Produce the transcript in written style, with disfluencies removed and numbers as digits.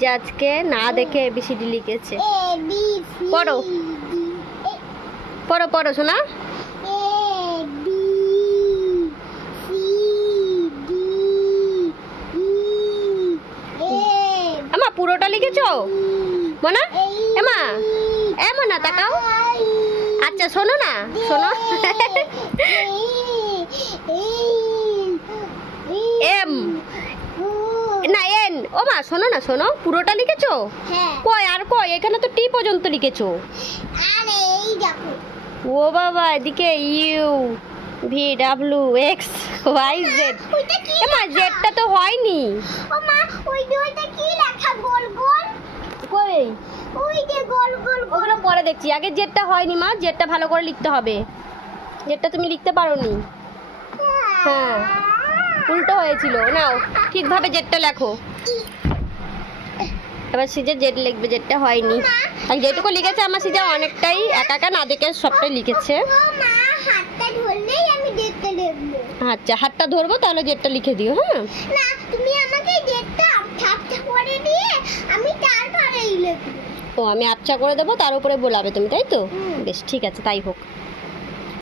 যে আজকে না দেখে এবিসিডি লিখেছে। পড়ো পড়ো পড়ো শোনা। আমা পুরোটা লিখেছো মনা? এমা এমা না তাকাও। আচ্ছা শোনো না, শোনো। এম না এন। ও মা শোনো না, শোনো পুরোটা লিখেছো? কই আর কই, এখানে তো টি পর্যন্ত লিখেছো। ও বাবা এদিকে U V W X Y Z. এমা জেডটা তো হয়নি। ও মা ওই দুইটা কি লেখা গোল গোল? কই ওই যে গোল গোল ওগুলো পরে দেখছি, আগে জেডটা হয়নি মা, জেডটা ভালো করে লিখতে হবে। জেডটা তুমি লিখতে পারোনি। হ্যাঁ উল্টো হয়েছিল। নাও ঠিকভাবে জেডটা লেখো। এবার সিজে জেড লিখবে, জেডটা হয়নি। আর যেটুকু লিখেছে আমার সিজা অনেকটাই একা একা না দেখে সবটাই লিখেছে। ও মা হাতটা ধরলেই আমি দেখতে লিখব। আচ্ছা হাতটা ধরবো তাহলে জেডটা লিখে দিও। হ্যাঁ না তুমি আমাকে দেখতে ঠাপটা করে দিয়ে আমি তারপরেই লিখব। ও আমি আচ্ছা করে দেবো, তার উপরে বলাবে তুমি, তাই তো? বেশ ঠিক আছে তাই হোক।